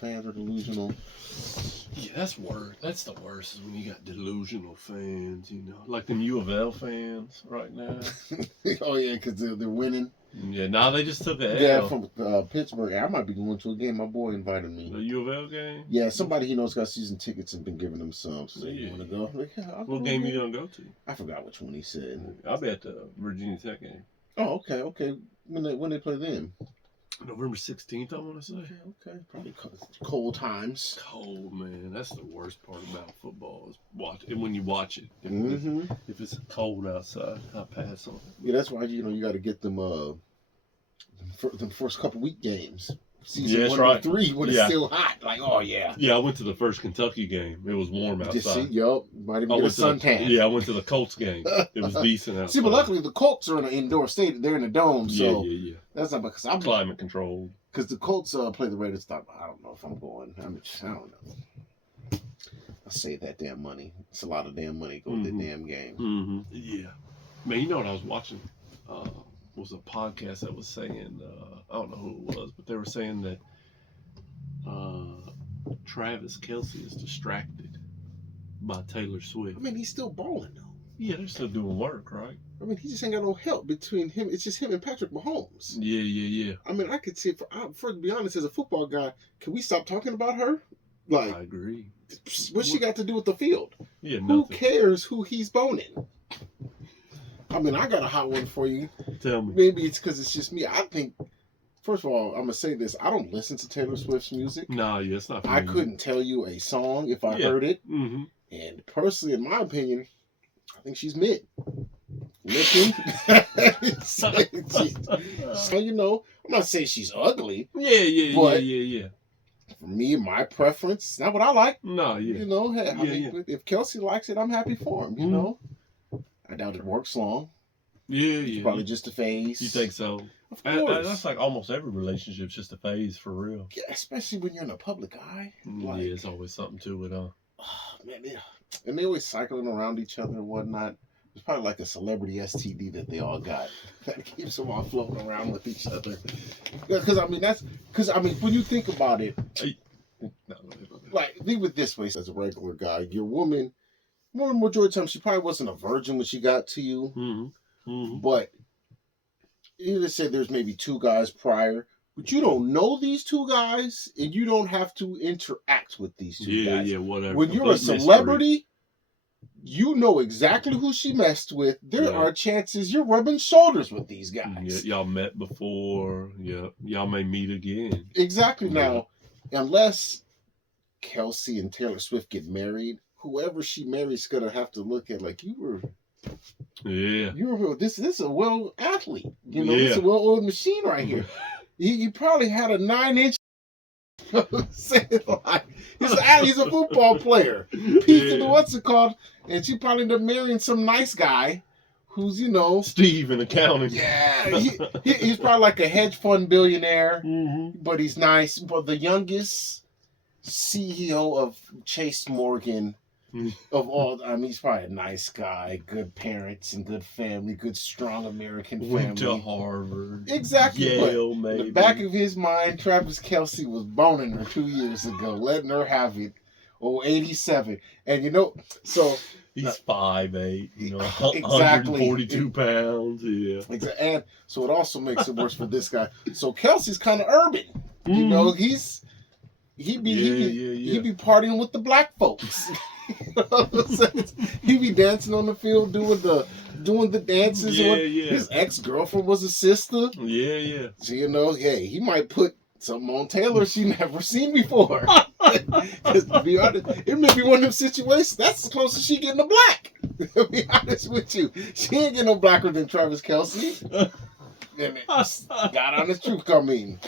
fans are delusional. Yeah, that's worse. That's the worst is when you got delusional fans, like them U of L fans right now. Oh, yeah, because they're winning. Yeah, now they just took an L. Yeah, from Pittsburgh. I might be going to a game. My boy invited me. The U of L game? Yeah, somebody he knows got season tickets and been giving them some. So Yeah. you want to go? Like, yeah, what game you going to go to? I forgot which one he said. I'll be at the Virginia Tech game. Oh, okay. When they play them? November 16th, I want to say. Okay. Probably cold times. Cold, man. That's the worst part about football is when you watch it. If it's cold outside, I pass on it. Yeah, that's why you got to get them first couple week games. Season 1 right. to 3 when it's still hot. Like, oh yeah. Yeah, I went to the first Kentucky game. It was warm outside. Might even get a suntan. Yeah, I went to the Colts game. It was decent outside. See, but luckily the Colts are in an indoor stadium. They're in a dome, so yeah. That's not because I'm climate controlled. Because the Colts play the Raiders. I don't know if I'm going. I don't know. I'll save that damn money. It's a lot of damn money go to the damn game. Yeah, man. You know what I was watching? Was a podcast that was saying, I don't know who it was, but they were saying that Travis Kelce is distracted by Taylor Swift. I mean, he's still balling though. Yeah, they're still doing work, right? I mean, he just ain't got no help between him. It's just him and Patrick Mahomes. Yeah. I mean, I could see, for to be honest, as a football guy, can we stop talking about her? Like, I agree. What's she got to do with the field? Yeah, Who nothing. cares who he's boning? I mean, I got a hot one for you. Tell me. Maybe it's because it's just me. I think, first of all, I'm going to say this. I don't listen to Taylor Swift's music. Nah, yeah, it's not. I couldn't tell you a song if I heard it. And personally, in my opinion, I think she's mid. Looking. So, I'm not saying she's ugly. Yeah. For me, my preference, it's not what I like. No, yeah. I mean, if Kelce likes it, I'm happy for him, you know. I doubt it works long. Yeah. Probably just a phase. You think so? Of course. That's like almost every relationship's just a phase for real. Yeah, especially when you're in a public eye. Yeah, it's always something to it, huh? Oh, man, yeah. And they always cycling around each other and whatnot. It's probably like a celebrity STD that they all got that keeps them all floating around with each other. Because when you think about it, like leave it this way: as a regular guy, your woman, majority of the time, she probably wasn't a virgin when she got to you. But you just said there's maybe 2 guys prior, but you don't know these 2 guys, and you don't have to interact with these 2 guys. Yeah, whatever. When you're a celebrity, you know exactly who she messed with. There are chances you're rubbing shoulders with these guys. Yeah, y'all met before. Yeah, y'all may meet again. Exactly. Now, unless Kelce and Taylor Swift get married, whoever she marries is gonna have to look at like you were. Yeah. This is a well athlete. This is a well-oiled machine right here. You probably had a 9-inch. He's a football player. What's it called? And she probably ended up marrying some nice guy who's, Steve in accounting. Yeah. He's probably like a hedge fund billionaire, but he's nice. But the youngest CEO of Chase Morgan of all, he's probably a nice guy, good parents and good family, good strong American family. Went to Harvard. Exactly. Yale, but maybe. In the back of his mind, Travis Kelce was boning her 2 years ago, letting her have it. 87. And so he's 5'8", exactly. 142 pounds. Yeah. And so it also makes it worse for this guy. So Kelce's kind of urban. He be partying with the black folks. He be dancing on the field, doing the dances. His ex-girlfriend was a sister. Yeah. So he might put something on Taylor she never seen before. Because to be honest, it may be one of them situations. That's the closest she getting to black. To be honest with you, she ain't getting no blacker than Travis Kelce. God honest truth come in.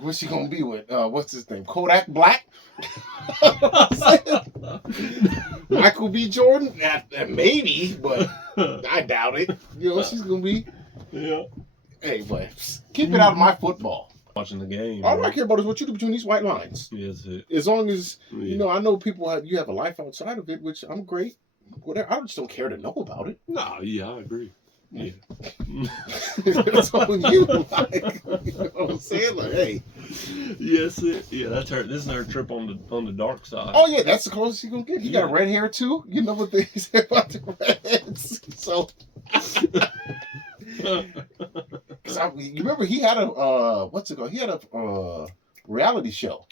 What's she gonna be with? What's his name? Kodak Black? Michael B. Jordan? Maybe, but I doubt it. She's gonna be. Yeah. Hey, but keep it out of my football. Watching the game. All I care about is what you do between these white lines. Yes, it. As long as I know you have a life outside of it, which I'm great. Whatever. I just don't care to know about it. No, yeah, I agree. Yeah. It's on you. Like, you know what I'm saying? Like, hey. Yes, yeah, that's her. This is her trip on the dark side. Oh yeah, that's the closest you gonna get. He got red hair too. You know what they say about the redheads. So, you remember he had a what's it called? He had a reality show,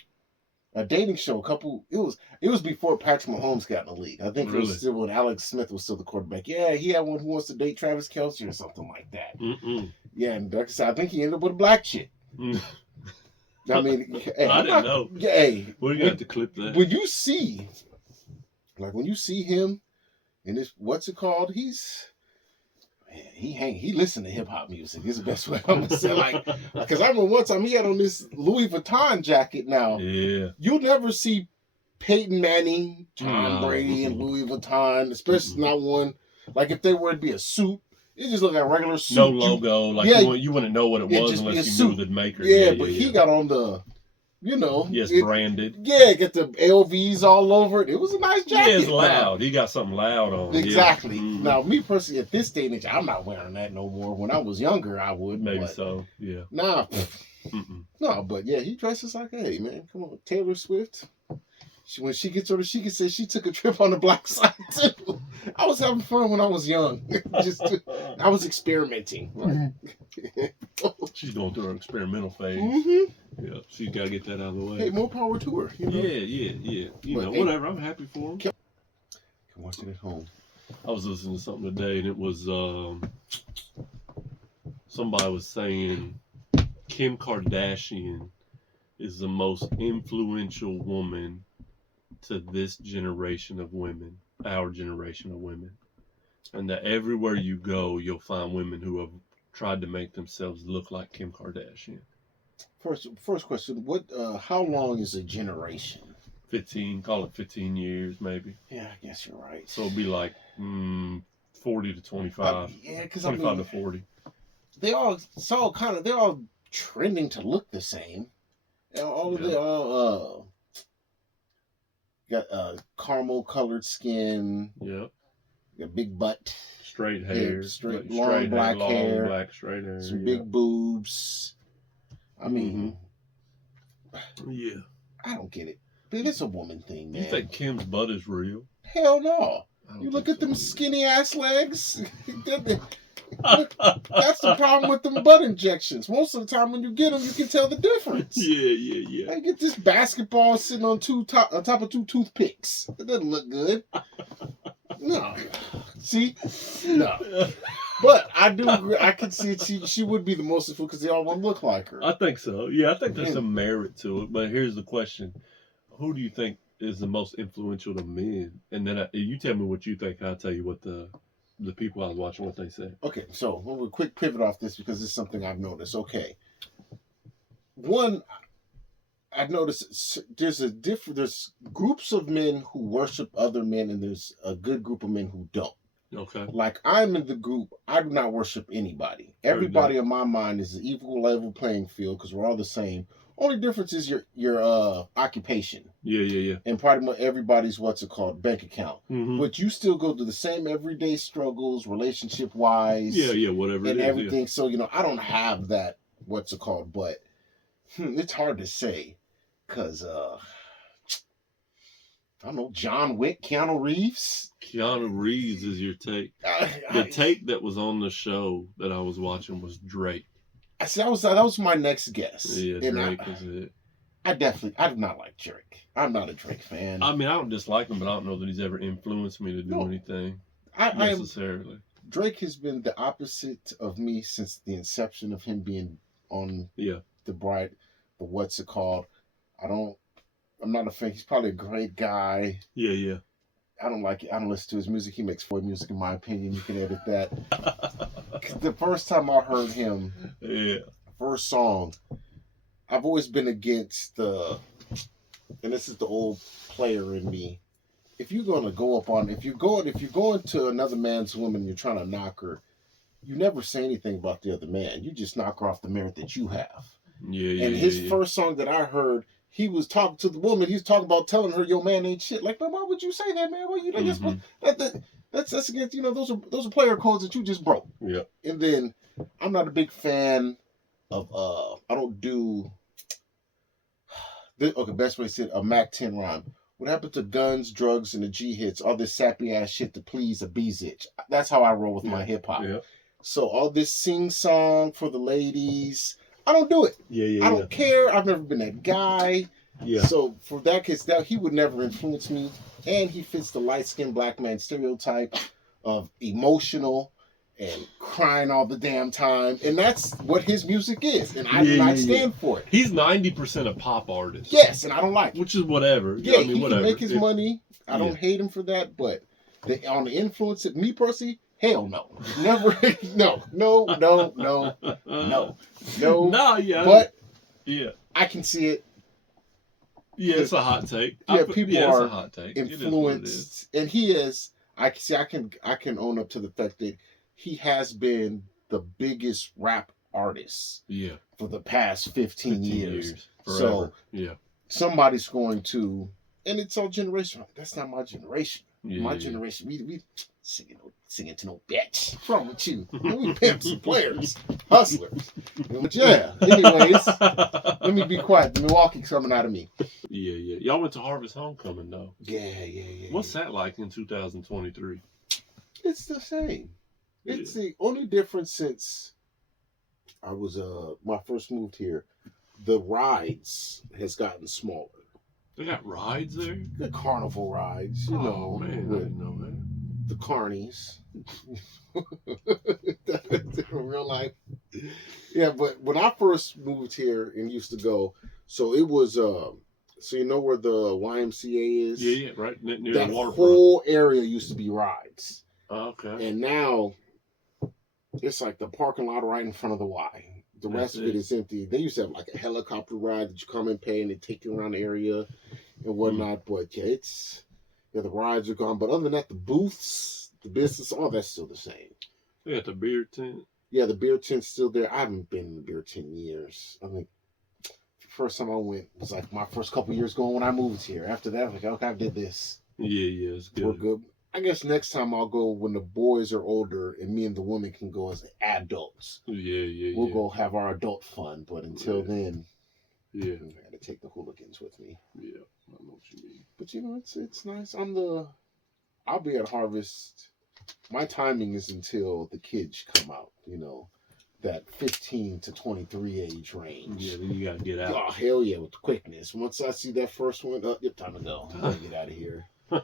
a dating show. It was before Patrick Mahomes got in the league. I think it was still when Alex Smith was still the quarterback. Yeah, he had one who wants to date Travis Kelce or something like that. Yeah, and like I said, I think he ended up with a black chick. I mean, hey, I didn't know. Yeah, hey, we're gonna have to clip that. When you see him in this, what's it called? He listen to hip hop music. Is the best way I'm gonna say. Like, because I remember one time he had on this Louis Vuitton jacket. Now, you'll never see Peyton Manning, Tom Brady, and Louis Vuitton, especially not one. Like if they were to be a suit. It just looked like a regular suit. No logo. Like you wouldn't know what it was unless you knew the maker. Yeah, but he got on the, branded. Yeah, get the LVs all over it. It was a nice jacket. Yeah, it's loud. He got something loud on. Exactly. Yeah. Now, me personally, at this day and age, I'm not wearing that no more. When I was younger, I would. Maybe so, yeah. Nah. No, but yeah, he dresses like, hey, man, come on. Taylor Swift. When she gets older, she can say she took a trip on the black side too. I was having fun when I was young. I was experimenting. Right? She's going through her experimental phase. Yeah, she's got to get that out of the way. Hey, more power to her. You know? Yeah. Whatever. I'm happy for him. You can watch it at home. I was listening to something today, and it was somebody was saying Kim Kardashian is the most influential woman to this generation of women, our generation of women. And that everywhere you go, you'll find women who have tried to make themselves look like Kim Kardashian. First question, how long is a generation? 15, call it 15 years maybe. Yeah, I guess you're right. So it'll be like 40 to 25. Yeah, because 25 to 40. They're all trending to look the same. Got caramel colored skin. Yep. Got big butt. Straight hair. Long black hair. Black straight hair. Some big boobs. I mean. Yeah. I don't get it. But it's a woman thing, man. You think Kim's butt is real? Hell no. You look at them skinny ass legs. That's the problem with them butt injections. Most of the time when you get them, you can tell the difference. Yeah. I get this basketball sitting on top of two toothpicks. It doesn't look good. No. See? No. But I do agree. I can see she would be the most influential because they all want to look like her. I think so. Yeah, I think there's some merit to it. But here's the question. Who do you think is the most influential to men? And then you tell me what you think. I'll tell you what the people I was watching, what they said. Okay, so we'll quick pivot off this because it's something I've noticed. Okay. One, I've noticed there's groups of men who worship other men and there's a good group of men who don't. Okay. Like I'm in the group, I do not worship anybody. Everybody in my mind is an equal level playing field because we're all the same. Only difference is your occupation. Yeah. And pretty much everybody's bank account. Mm-hmm. But you still go through the same everyday struggles, relationship wise. Yeah, whatever and it is. Everything. Yeah. So, I don't have that, but it's hard to say. Cause I don't know, John Wick, Keanu Reeves. Keanu Reeves is your take. The take that was on the show that I was watching was Drake. I see. That was my next guess. Yeah, Drake is it. I do not like Drake. I'm not a Drake fan. I mean, I don't dislike him, but I don't know that he's ever influenced me to do anything necessarily. Drake has been the opposite of me since the inception of him being on the bright. But what's it called? I'm not a fan. He's probably a great guy. Yeah. I don't like it. I don't listen to his music. He makes boy music, in my opinion. You can edit that. The first time I heard him, first song, I've always been against and this is the old player in me. If you're gonna if you're going to another man's woman and you're trying to knock her, you never say anything about the other man. You just knock her off the merit that you have. Yeah. And his first song that I heard, he was talking to the woman. He was talking about telling her your man ain't shit. Like, but why would you say that, man? Well, you think That's against, those are player codes that you just broke. Yeah. And then I'm not a big fan of I don't do best way to say it, a Mac 10 rhyme. What happened to guns, drugs, and the G hits, all this sappy ass shit to please a bees itch? That's how I roll with my hip hop. Yeah. So all this sing song for the ladies, I don't do it. I don't care. I've never been that guy. Yeah. So for that case, now he would never influence me, and he fits the light skinned black man stereotype of emotional and crying all the damn time, and that's what his music is, and I do not stand for it. He's 90% a pop artist. Yes, and I don't like it. Which is whatever. Yeah, I mean, he whatever. can make his money. I don't hate him for that, but on the influence of me personally, hell no. Never, no. No, yeah. But yeah, I can see it. Yeah, it's a hot take. Yeah, people are a hot take. influenced, and he is. I can own up to the fact that he has been the biggest rap artist. Yeah. For the past 15 years. Forever. So somebody's going to, and it's all generational. That's not my generation. Yeah, my generation, we singing to no bitch. What's wrong with you? We pimps and players, hustlers. But yeah. Anyways, let me be quiet. The Milwaukee's coming out of me. Yeah. Y'all went to Harvest Homecoming though. Yeah. What's that like in 2023? It's the same. It's the only difference since I was my first moved here. The rides has gotten smaller. They got rides there? The carnival rides, you know. Man, I didn't know that. The Carneys. In real life. Yeah, but when I first moved here and used to go, so it was so you know where the YMCA is? Yeah, right near that the waterfront. whole area used to be rides. Okay. And now it's like the parking lot right in front of the Y. The rest of it is empty. They used to have like a helicopter ride that you come and pay and they take you around the area and whatnot. But yeah, the rides are gone. But other than that, the booths, the business, all that's still the same. They got the beer tent. Yeah, the beer tent's still there. I haven't been in the beer tent in years. I think the first time I went was like my first couple years going when I moved here. After that, I was like, okay, I did this. Yeah, it's good. We're good. I guess next time I'll go when the boys are older and me and the women can go as adults. Yeah. We'll go have our adult fun, but until then, I gotta take the hooligans with me. Yeah, I know what you mean. But it's nice. I'll be at Harvest. My timing is until the kids come out. That 15 to 23 age range. Yeah, then you gotta get out. Oh hell yeah, with the quickness. Once I see that first one, time to go. I gotta get out of here. To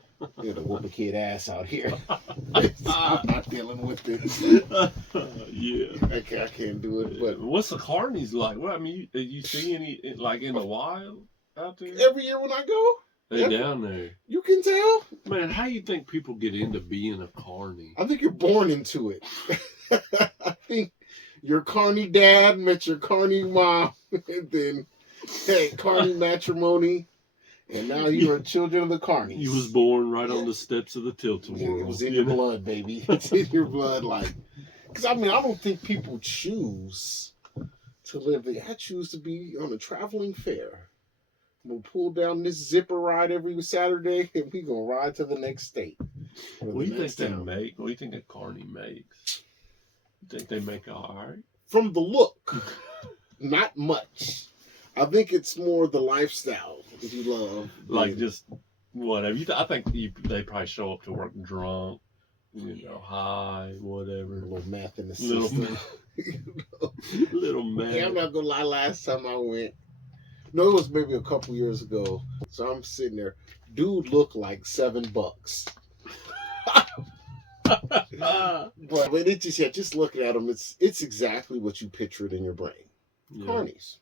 whoop a kid ass out here. I'm not dealing with this. Yeah. I can't do it. But what's the Carneys like? Well, I mean, you see any like in the wild out there? Every year when I go, they down there. You can tell. Man, how you think people get into being a Carney? I think you're born into it. I think your Carney dad met your Carney mom, and then Carney matrimony. And now you are children of the Carneys. You was born right on the steps of the Tilt-A-Whirl. It was in your blood, baby. It's in your blood, because I don't think people choose to live there. I choose to be on a traveling fair. We'll pull down this zipper ride every Saturday, and we gonna ride to the next state. What do you think they make? What do you think a Carney makes? You think they make all right? From the look, not much. I think it's more the lifestyle that you love. Like just whatever. I think they probably show up to work drunk, high, whatever. A little math in the system. Little math. Yeah, I'm not going to lie. Last time I went, no, it was maybe a couple years ago. So I'm sitting there. Dude looked like $7. But when just looking at him, it's exactly what you pictured in your brain. Yeah. Carneys.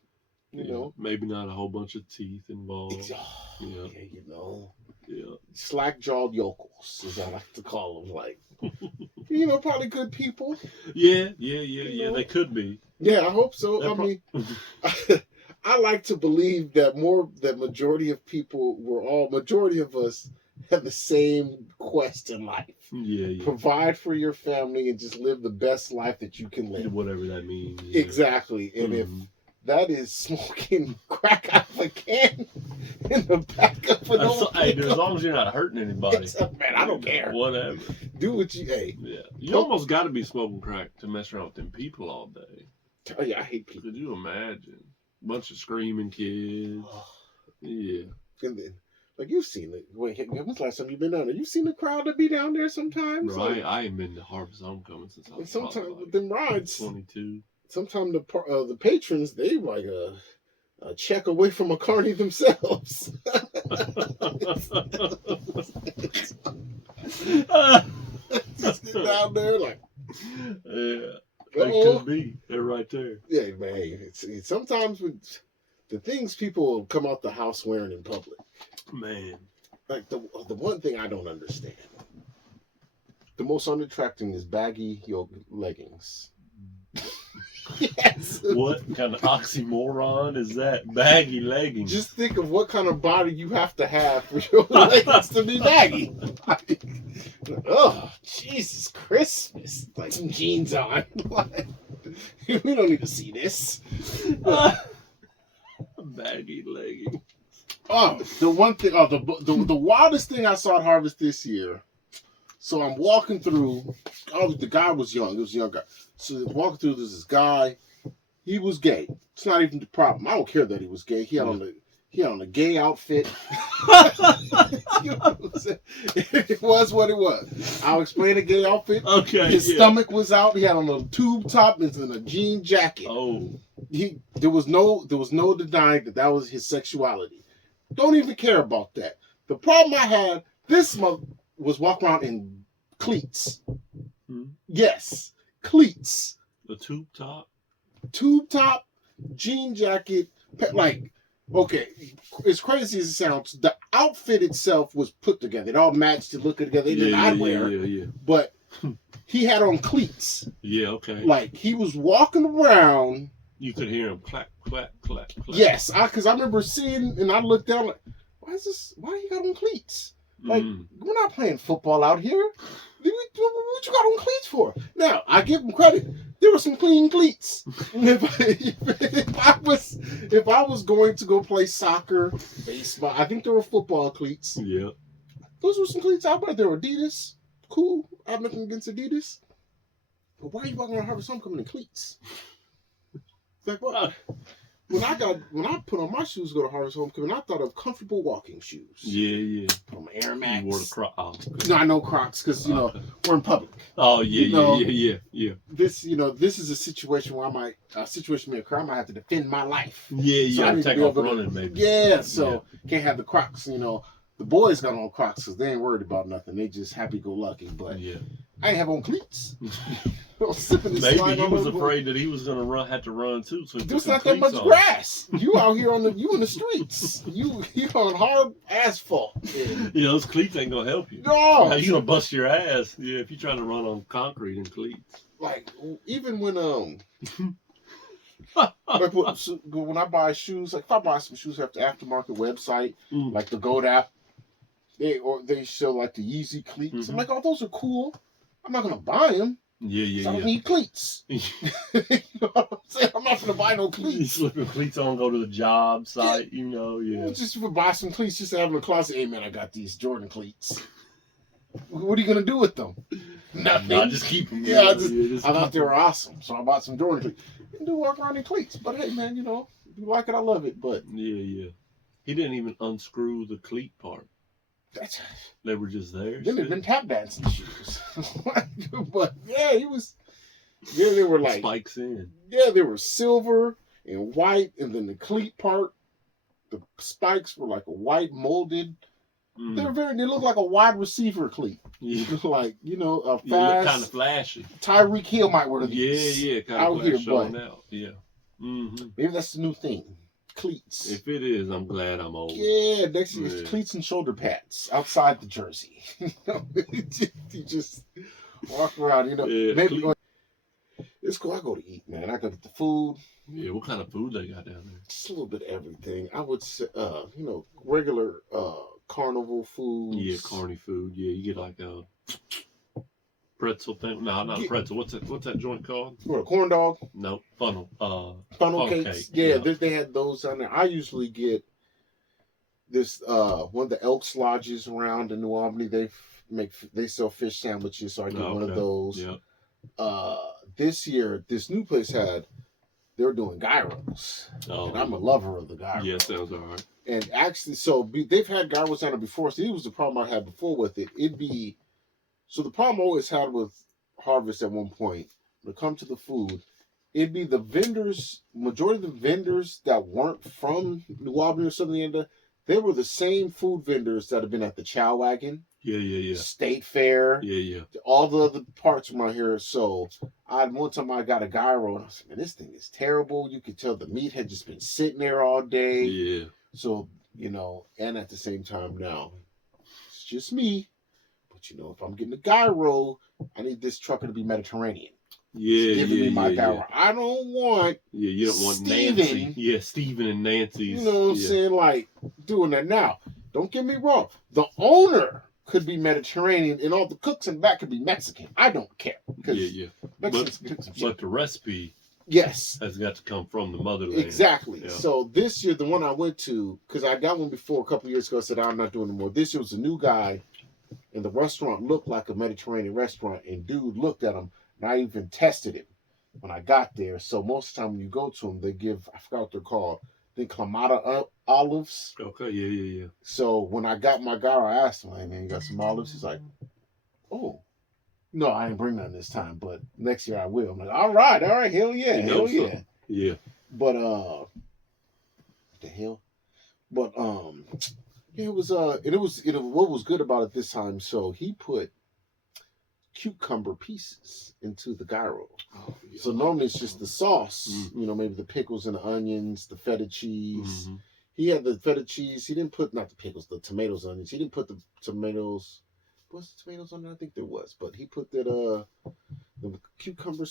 Maybe not a whole bunch of teeth involved. Slack-jawed yokels, as I like to call them. Probably good people. Yeah. They could be. Yeah, I hope so. I like to believe that majority of us have the same quest in life. Yeah. Provide for your family and just live the best life that you can live. Whatever that means. Yeah. Exactly. And if that is smoking crack out of a can in the back of an old Hey, dude, as long as you're not hurting anybody. Man, I don't care. Whatever. Do what you, hey. Yeah. You almost got to be smoking crack to mess around with them people all day. Oh, yeah, I hate people. Could you imagine? Bunch of screaming kids. Yeah. And then, like, you've seen it. Wait, when's the last time you've been down there? You've seen the crowd that be down there sometimes? Right. Like, I ain't been to Harvest Homecoming since I was sometimes like with them rides, 22. sometimes the patrons, they like a check away from a carny themselves. Just get down there like, yeah. They could be. They're right there. Yeah, man. It's sometimes with the things people come out the house wearing in public. Man. Like the one thing I don't understand. The most unattractive is baggy yoga leggings. Yes. What kind of oxymoron is that? Baggy leggings. Just think of what kind of body you have to have for your leggings to be baggy. Oh, Jesus Christmas. Like some jeans on. We don't need to see this. Baggy leggings. Oh, the one thing, the wildest thing I saw at Harvest this year. So I'm walking through. Oh, the guy was young. It was a young guy. So walking through, there's this guy. He was gay. It's not even the problem. I don't care that he was gay. He had on a gay outfit. You know what I'm saying? It was what it was. I'll explain the gay outfit. Okay. His stomach was out. He had on a tube top and a jean jacket. Oh. There was no denying that was his sexuality. Don't even care about that. The problem I had, this month was walking around in cleats. Yes, cleats. The tube top? Tube top, jean jacket, like, okay, as crazy as it sounds, the outfit itself was put together. It all matched to look together. They did not wear. Yeah. But he had on cleats. Yeah, okay. Like, he was walking around. You could hear him clack, clack, clack, clack. Yes, because I remember seeing, and I looked down like, why you got on cleats? Like, we're not playing football out here. What you got on cleats for? Now, I give him credit. There were some clean cleats. If I was going to go play soccer, baseball, I think there were football cleats. Yeah. Those were some cleats out there. There were Adidas. Cool. I have nothing against Adidas. But why are you walking around Harvest Homecoming in cleats? Like, what? When I put on my shoes to go to Harvest Homecoming, I thought of comfortable walking shoes. Yeah. Put on my Air Max. You wore the Crocs. Oh, no, I know Crocs because we're in public. Oh yeah. This is a situation where may occur. I might have to defend my life. Yeah. So take off running, maybe. Yeah, so can't have the Crocs. The boys got on Crocs because they ain't worried about nothing. They just happy-go-lucky. But I ain't have on cleats. Maybe he was afraid that he was gonna have to run too. So there's not that much grass. You out here you in the streets. You on hard asphalt. Those cleats ain't gonna help you. No, you gonna bust your ass. Yeah, if you try to run on concrete and cleats. Like even when like when I buy shoes, like if I buy some shoes off the aftermarket website, like the Goat app, they show like the Yeezy cleats. I'm like, oh, those are cool. I'm not gonna buy them. Yeah. I don't need cleats. You know what I'm saying? I'm not gonna buy no cleats. You slip your cleats on, go to the job site. Just to buy some cleats, just to have in the closet. Hey man, I got these Jordan cleats. What are you gonna do with them? Nothing. I just keep them. Yeah, I thought they were awesome, so I bought some Jordan cleats. You can do walk around in cleats, but hey man, if you like it, I love it. But yeah. He didn't even unscrew the cleat part. They were just there. Then they've been tap dancing shoes. But yeah, he was. Yeah, they were like spikes in. Yeah, they were silver and white, and then the cleat part, the spikes were like a white molded. They look like a wide receiver cleat. Yeah. Like a fast. Look kind of flashy. Tyreek Hill might wear these. Yeah, kind of flashy showing out. Yeah. Maybe that's the new thing. Cleats. If it is, I'm glad I'm old. Yeah, next year it's cleats and shoulder pads outside the jersey. You just walk around, maybe it's cool. I go to eat, man. I go get the food. Yeah, what kind of food they got down there? Just a little bit of everything. I would say, regular carnival foods. Yeah, carny food. Yeah, you get like pretzel thing. No, not a Get, pretzel. What's that joint called? what, a corn dog? No, funnel. Funnel Funnel cakes. cake. Yeah, they had those on there. I usually get this one of the Elks Lodges around in New Albany. They sell fish sandwiches, so I get one of those. Yeah. This year, this new place they were doing gyros, and I'm a lover of the gyros. Yeah, sounds all right. And actually, so they've had gyros on it before. So it was the problem I had before with it. So the problem I always had with Harvest at one point, when it comes to the food, it'd be the vendors, majority of the vendors that weren't from New Albany or Southern Indiana, they were the same food vendors that have been at the Chow Wagon. Yeah. State Fair. Yeah. All the other parts around here. So one time I got a gyro and I was like, man, this thing is terrible. You could tell the meat had just been sitting there all day. Yeah. So, and at the same time now, it's just me. But if I'm getting a gyro, I need this trucker to be Mediterranean. Yeah, giving me my gyro. Yeah. I don't want you don't want Steven, Nancy. Yeah, Steven and Nancy's. You know what I'm saying? Like, doing that. Now, don't get me wrong. The owner could be Mediterranean and all the cooks in the back could be Mexican. I don't care. Yeah. But the recipe yes has got to come from the motherland. Exactly. Yeah. So this year, the one I went to, because I got one before a couple of years ago, I said, I'm not doing it anymore. This year was a new guy, and the restaurant looked like a Mediterranean restaurant, and dude looked at him, and I even tested him when I got there. So most of the time when you go to them, they give, I forgot what they're called, I think Clamato olives. Okay, yeah. So when I got my guy, I asked him, hey man, you got some olives? He's like, oh. No, I ain't bring none this time, but next year I will. I'm like, all right, hell yeah, Yeah. But what the hell? But it was what was good about it this time. So he put cucumber pieces into the gyro. Oh, yeah. So normally it's just the sauce, maybe the pickles and the onions, the feta cheese. Mm-hmm. He had the feta cheese. He didn't put not the pickles, the tomatoes, onions. He didn't put the tomatoes. Was the tomatoes on there? I think there was, but he put that the cucumber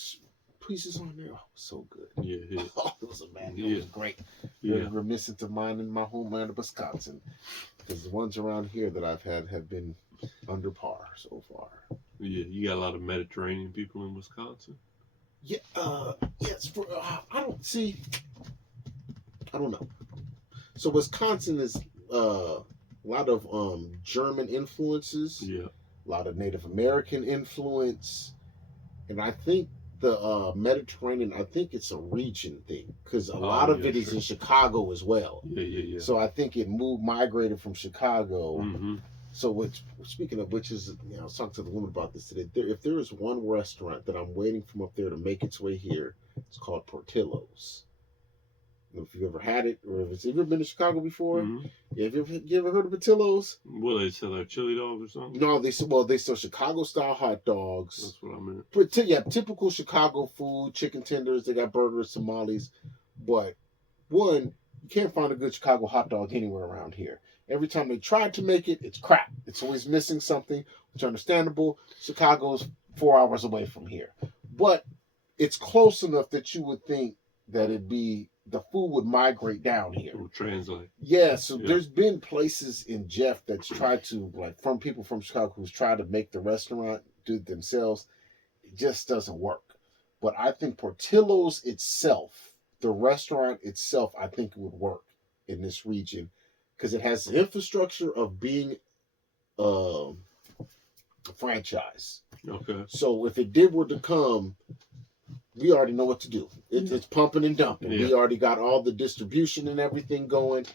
pieces on there. Oh, so good. Yeah. Oh, it was it was great. Very reminiscent of mine in my homeland of Wisconsin, because the ones around here that I've had have been under par so far. Yeah, you got a lot of Mediterranean people in Wisconsin. Yeah. Yes. I don't know. So Wisconsin is a lot of German influences. Yeah. A lot of Native American influence, and I think the Mediterranean. I think it's a region thing because a lot of it is in Chicago as well. Yeah. So I think it migrated from Chicago. Mm-hmm. So speaking of which is, I was talking to the woman about this today. If there is one restaurant that I'm waiting from up there to make its way here, it's called Portillo's. If you've ever had it, or if you ever been to Chicago before, mm-hmm. you ever heard of Portillo's? Well, they sell their chili dogs or something? No, they sell Chicago style hot dogs. That's what I meant. Yeah, typical Chicago food, chicken tenders. They got burgers, tamales. But you can't find a good Chicago hot dog anywhere around here. Every time they tried to make it, it's crap. It's always missing something, which is understandable. Chicago's 4 hours away from here. But it's close enough that you would think that the food would migrate down here. It would translate. Yeah, so there's been places in Jeff that's tried to, from people from Chicago who's tried to make the restaurant do it themselves. It just doesn't work. But I think Portillo's itself, the restaurant itself, I think it would work in this region because it has the infrastructure of being a franchise. Okay. So if it were to come, we already know what to do. It's pumping and dumping. Yeah. We already got all the distribution and everything going.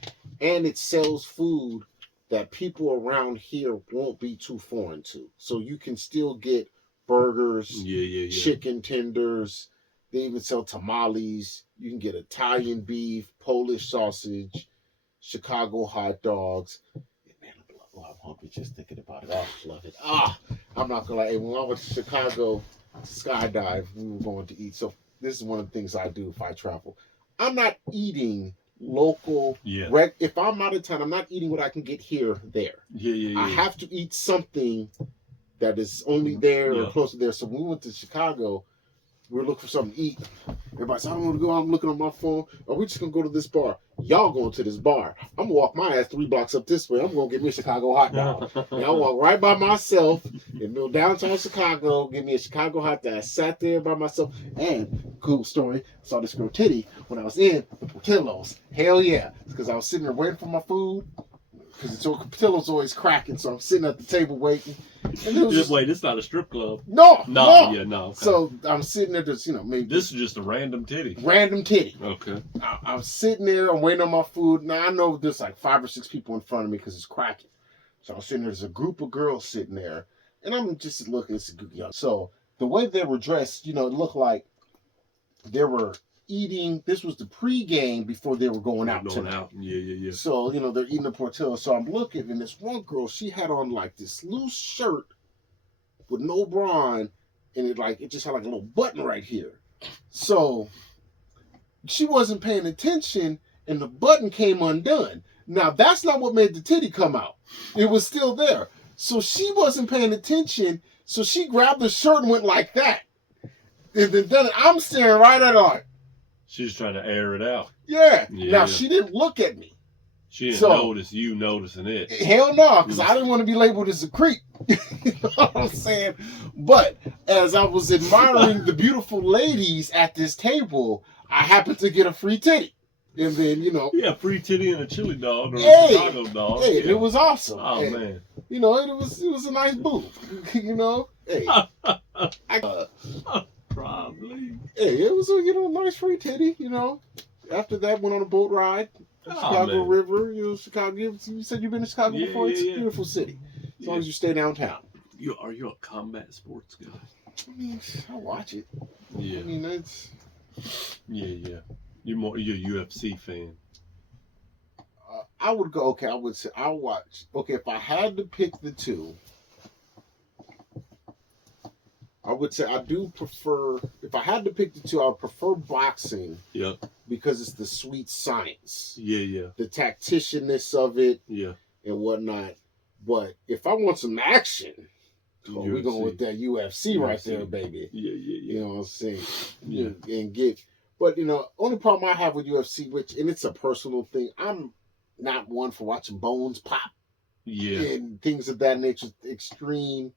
And it sells food that people around here won't be too foreign to. So you can still get burgers, chicken tenders. They even sell tamales. You can get Italian beef, Polish sausage, Chicago hot dogs. Man, I'm hungry just thinking about it. Oh, I love it. I'm not going to lie. Hey, when I went to Chicago skydive, we were going to eat. So this is one of the things I do if I travel. I'm not eating local. Yeah. If I'm out of town, I'm not eating what I can get here, there. Yeah. I have to eat something that is only there or close to there. So when we went to Chicago, we were looking for something to eat. Everybody said, I don't want to go. I'm looking on my phone. Are we just going to go to this bar? Y'all going to this bar. I'm gonna walk my ass 3 blocks up this way. I'm gonna get me a Chicago hot dog. And I'll walk right by myself in downtown Chicago, get me a Chicago hot dog. I sat there by myself. And cool story, saw this girl titty when I was in the Portillo's. Hell yeah. Because I was sitting there waiting for my food. Because the Portillo's always cracking, so I'm sitting at the table waiting. And it was just, Wait, it's not a strip club. no. Yeah, no. Okay. So I'm sitting there, just maybe this is just a random titty. Random titty. Okay. I'm sitting there, I'm waiting on my food. Now I know there's like 5 or 6 people in front of me because it's cracking. So I'm sitting there, there's a group of girls sitting there, and I'm just looking. It's a group of young. So the way they were dressed, it looked like they were eating. This was the pregame before they were going out tonight. Yeah. So they're eating the Portillo. So I'm looking, and this one girl, she had on like this loose shirt with no bra on, and it just had like a little button right here. So she wasn't paying attention, and the button came undone. Now that's not what made the titty come out. It was still there. So she wasn't paying attention. So she grabbed the shirt and went like that. And then I'm staring right at her. She's trying to air it out. Yeah. Now she didn't look at me. She didn't notice you noticing it. Hell no, because I didn't want to be labeled as a creep. You know what I'm saying? But as I was admiring the beautiful ladies at this table, I happened to get a free titty. And then, Yeah, free titty and a chili dog or a Chicago dog. Hey, it was awesome. Oh, man. It was a nice booth. Hey. Probably. Hey, it was a nice free titty, After that, went on a boat ride. Chicago River, Chicago. You said you've been to Chicago before? It's a beautiful city. As long as you stay downtown. Are you a combat sports guy? I mean, I watch it. Yeah. I mean, it's... Yeah. You're a UFC fan. I would go, okay, I would say, I'll watch. Okay, if I had to pick the two, I would say I do prefer, if I had to pick the two, I would prefer boxing. Yeah. Because it's the sweet science. Yeah. The tacticianness of it. Yeah. And whatnot. But if I want some action, we're going with that UFC right there, baby. Yeah. You know what I'm saying? Yeah. But, only problem I have with UFC, and it's a personal thing, I'm not one for watching bones pop. Yeah. And things of that nature, extreme.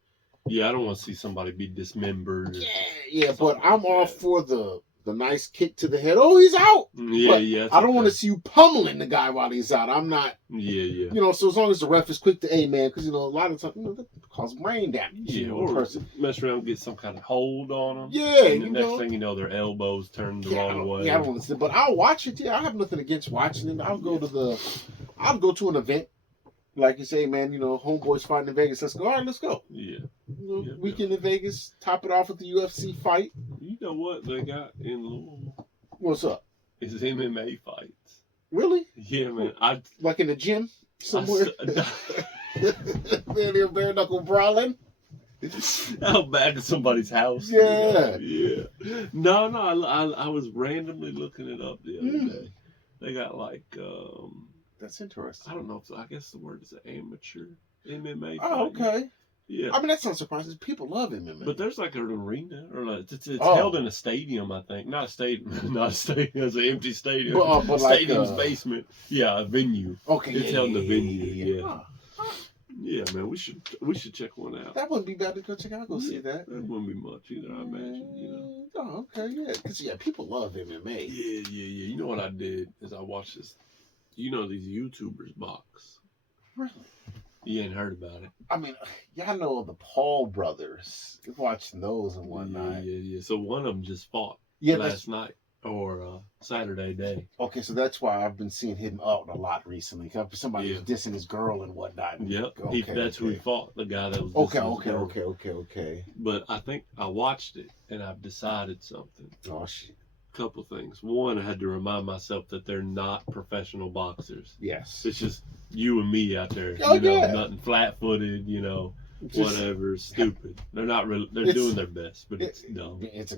Yeah, I don't want to see somebody be dismembered. Yeah, but I'm all for the nice kick to the head. Oh, he's out. Yeah. I don't want to see you pummeling the guy while he's out. I'm not. Yeah. So as long as the ref is quick to, hey, man, because, a lot of times, that causes brain damage. Yeah, or person mess around and get some kind of hold on them. Yeah. And the next thing you know, their elbows turn the wrong way. Yeah, I don't understand. But I'll watch it. Yeah, I have nothing against watching it. I'll go to an event. Like you say, man, homeboys fighting in Vegas. Let's go. All right, let's go. Yeah. Weekend in Vegas. Top it off with the UFC fight. You know what they got in Louisville? What's up? It's MMA fights. Really? Yeah, man. Like in the gym somewhere? They're bare knuckle brawling? Out back at somebody's house. Yeah. Yeah. No, I was randomly looking it up the other day. They got like... That's interesting. I don't know I guess the word is amateur MMA. Oh, okay. Yeah. I mean, that's not surprising. People love MMA. But there's like an arena, or like it's held in a stadium, I think. Not a stadium. It's an empty stadium. But stadium's basement. Yeah, a venue. Okay. It's held in a venue. Yeah. Huh. Yeah, man. We should check one out. That wouldn't be bad to go check out. Go see that. That wouldn't be much either, I imagine. Oh, okay, yeah. Because people love MMA. Yeah. You know what I did is I watched this. These YouTubers box. Really? You ain't heard about it. I mean, y'all know the Paul brothers. You're watching those and whatnot. Yeah. So one of them just fought last night or Saturday day. Okay, so that's why I've been seeing him out a lot recently. Somebody was dissing his girl and whatnot. Yep. That's who he fought. The guy that was dissing his girl. Okay. But I think I watched it and I've decided something. Oh, shit. Couple things. One, I had to remind myself that they're not professional boxers. Yes. It's just you and me out there. Nothing flat-footed, whatever, stupid. They're not really. They're doing their best, but it's dumb. It's a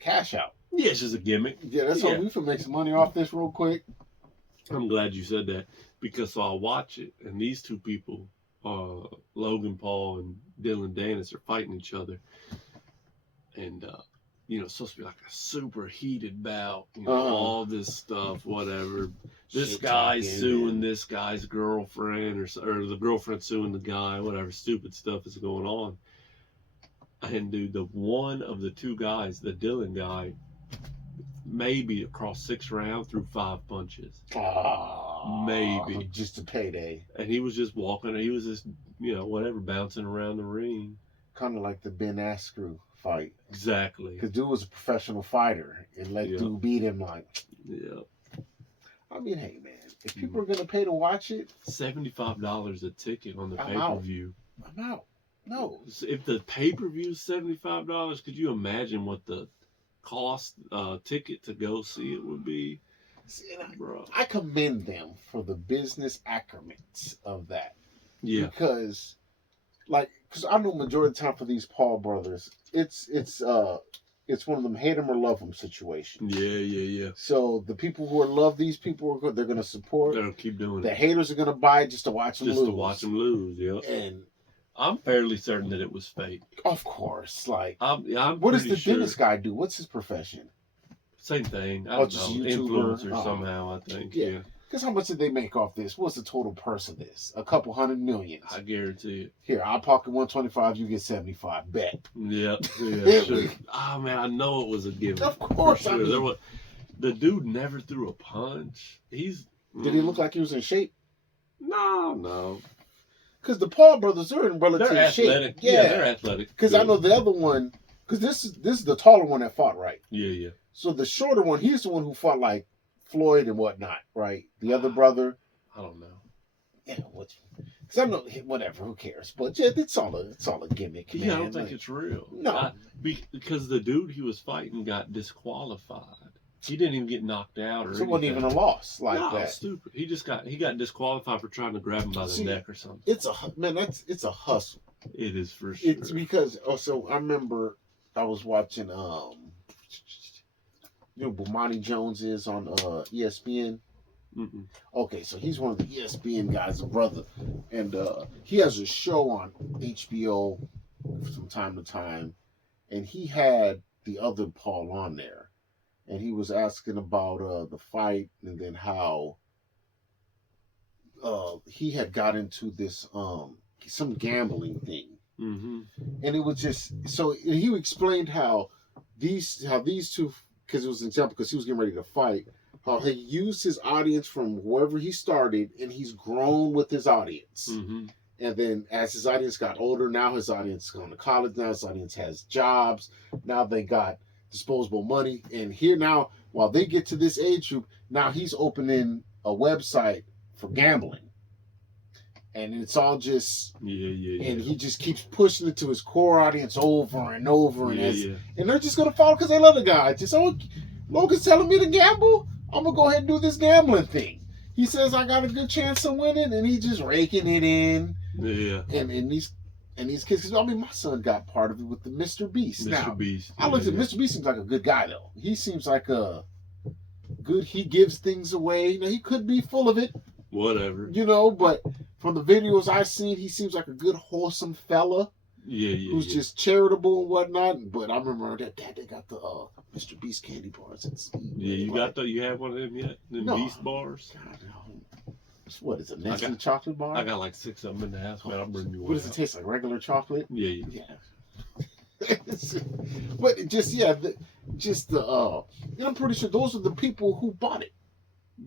cash out. Yeah, it's just a gimmick. Yeah, that's how we can make some money off this real quick. I'm glad you said that because so I watch it, and these two people, Logan Paul and Dylan Dennis, are fighting each other, and supposed to be like a super heated bout, all this stuff, whatever. This Shit guy's talking, suing and this guy's girlfriend, or the girlfriend suing the guy, whatever stupid stuff is going on. And dude, the one of the two guys, the Dylan guy, maybe across 6 rounds threw 5 punches. Maybe. Just a payday. And he was just walking, he was just, whatever, bouncing around the ring. Kind of like the Ben Askren fight. Exactly. Because dude was a professional fighter and let dude beat him like. Yeah. I mean, hey, man, if people are going to pay to watch it. $75 a ticket on the pay-per-view. I'm out. No. If the pay-per-view is $75, could you imagine what the cost ticket to go see it would be? See, I commend them for the business acumen of that. Yeah. Because I know majority of the time for these Paul brothers, it's one of them hate them or love them situations. Yeah. So the people who love these people, they're going to support. They'll keep doing it. The haters are going to buy it just to watch them lose. Just to watch them lose, yeah. And I'm fairly certain that it was fake. Of course. I'm what does the sure. dentist guy do? What's his profession? Same thing. I don't know. Influencer somehow, I think. Yeah. Because how much did they make off this? What's the total purse of this? A couple $100 million. I guarantee it. Here, I'll pocket 125, you get 75. Bet. Yep. Yeah, sure. Oh, man, I know it was a gimmick. Of course. Sure. I mean, the dude never threw a punch. Did he look like he was in shape? No. Because the Paul brothers are in relative athletic. shape. Yeah, they're athletic. Because I know the other one, because this is the taller one that fought, right? Yeah. So the shorter one, he's the one who fought like Floyd and whatnot, right? The other brother. I don't know. Yeah, because I know whatever. Who cares? But yeah, it's all a gimmick. Man. Yeah, I don't think it's real. No, because the dude he was fighting got disqualified. He didn't even get knocked out or anything. It wasn't even a loss like that. Stupid. He got disqualified for trying to grab him by the neck or something. It's a hustle. It is for sure. It's because also I remember I was watching Bomani Jones is on ESPN. Mm-mm. Okay, so he's one of the ESPN guys, a brother, and he has a show on HBO from time to time, and he had the other Paul on there, and he was asking about the fight and then how he had got into this some gambling thing, mm-hmm. and it was just so he explained how these two. Because it was an example, because he was getting ready to fight, how he used his audience from wherever he started, and he's grown with his audience. Mm-hmm. And then as his audience got older, now his audience is going to college, now his audience has jobs, now they got disposable money. And here now, while they get to this age group, now he's opening a website for gambling. And it's all just and he just keeps pushing it to his core audience over and over and they're just gonna follow because they love the guy. Just Logan's telling me to gamble, I'm gonna go ahead and do this gambling thing. He says I got a good chance of winning, and he's just raking it in. Yeah. And these kids, I mean, my son got part of it with the Mr. Beast. Mr. Beast. I looked at Mr. Beast seems like a good guy though. He seems like he gives things away. Now he could be full of it. Whatever. But from the videos I've seen, he seems like a good, wholesome fella. Who's just charitable and whatnot. But I remember that they got the Mr. Beast candy bars. You have one of them yet? Beast bars? God, no. What is it? Nestle chocolate bar? I got like 6 of them in the house, man. I'll bring you one. What does it taste like? Regular chocolate? Yeah. But I'm pretty sure those are the people who bought it.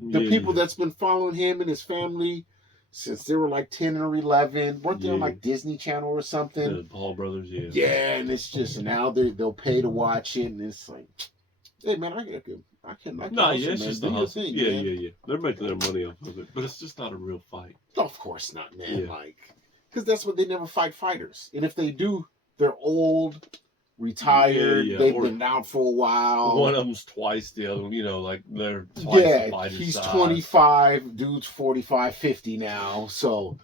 The people that's been following him and his family since they were like 10 or 11. Weren't they on like Disney Channel or something? The Paul Brothers, Yeah, and it's just now they'll pay to watch it, and it's like, hey man, I can. It's just a hustle. Thing, yeah. They're making their money off of it, but it's just not a real fight. Of course not, man. Because that's what they never fight fighters, and if they do, they're old. Retired, they've been out for a while. One of them's twice the other, like they're twice the fighter's he's size. 25, dude's 45, 50 now. So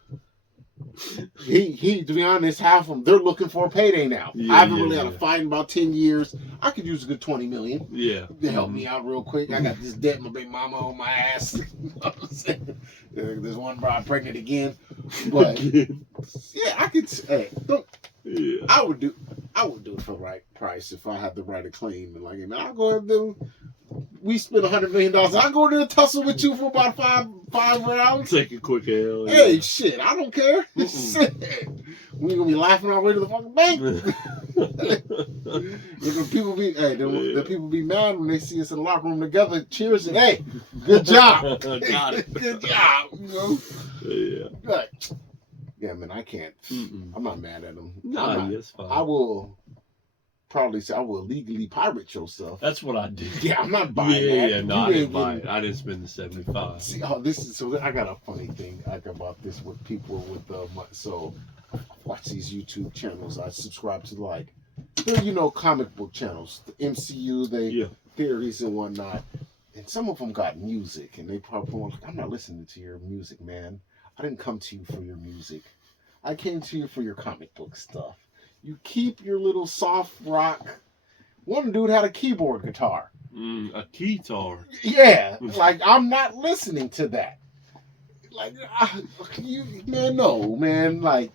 he to be honest, half of them, they're looking for a payday now. I haven't really had a fight in about 10 years. I could use a good 20 million. Yeah. To help me out real quick. I got this debt, my big mama on my ass. You know what I'm saying? There's one bride pregnant again. But I could I would do it for the right price if I had the right acclaim. And like, hey, man, I'll go ahead and do. We spent $100 million. I'll go there and tussle with you for about five rounds. Take a quick L. Hey, Yeah. shit, I don't care. Shit. We gonna be laughing our way to the fucking bank. The people be mad when they see us in the locker room together, cheers and hey, good job. Got it. Good job. You know? Yeah. But, yeah, man, I can't. I'm not mad at them. Nah, that's fine. I will probably say I will legally pirate your stuff. That's what I did. Yeah, I'm not buying that. Yeah, no, I didn't buy it. I didn't spend the $75. See, so I got a funny thing about this with people with so I watch these YouTube channels. I subscribe to like, they're, comic book channels, the MCU, theories and whatnot. And some of them got music, and they probably like, I'm not listening to your music, man. I didn't come to you for your music. I came to you for your comic book stuff. You keep your little soft rock. One dude had a keyboard guitar. A keytar. Yeah, like I'm not listening to that. Like, no, man. Like,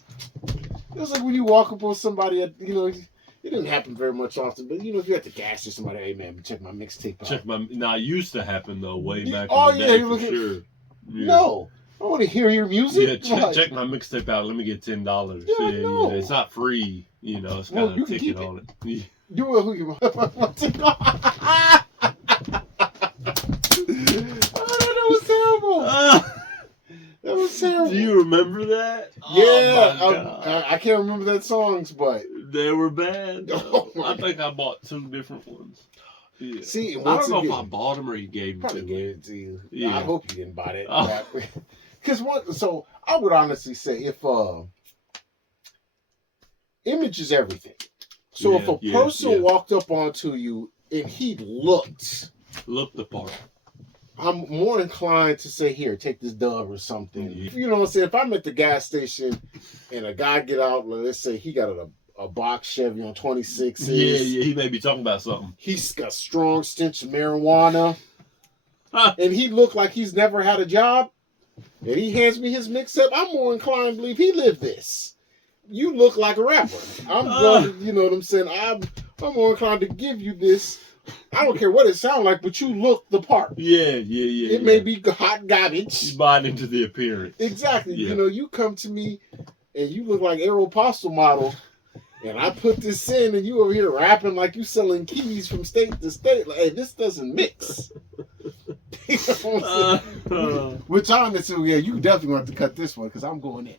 it's like when you walk up on somebody at, it didn't happen very much often, but if you're at the gas station, somebody, hey man, check my mixtape out. Now, it used to happen though, way back Oh, in the day, for yeah. sure. Yeah. No, I want to hear your music. Yeah, check my mixtape out. Let me get $10. Yeah, no. It's not free. It's got a ticket on it. You will who you what's it called? That was terrible. That was terrible. Do you remember that? Yeah, Oh, I can't remember that songs, but they were bad. Oh, I think I bought 2 different ones. Yeah. See, I don't know if I bought them or you gave them probably to gave me. it to you. Yeah. I hope you didn't buy that. Oh. So I would honestly say if image is everything. So if a person walked up onto you and he looked the part. I'm more inclined to say, here, take this Dove or something. Yeah. You know what I'm saying? If I'm at the gas station and a guy get out, let's say he got a box Chevy on 26s. Yeah, he may be talking about something. He's got strong stench of marijuana. And he looked like he's never had a job. And he hands me his mix-up. I'm more inclined to believe he lived this. You look like a rapper. I'm going to, you know what I'm saying? I'm more inclined to give you this. I don't care what it sounds like, but you look the part. Yeah. It may be hot garbage. You buy into the appearance. Exactly. Yeah. You come to me and you look like Aeropostale model, and I put this in, and you over here rapping like you selling keys from state to state. Like, hey, this doesn't mix. You know what I'm saying? Which honestly, yeah, you definitely want to cut this one because I'm going in.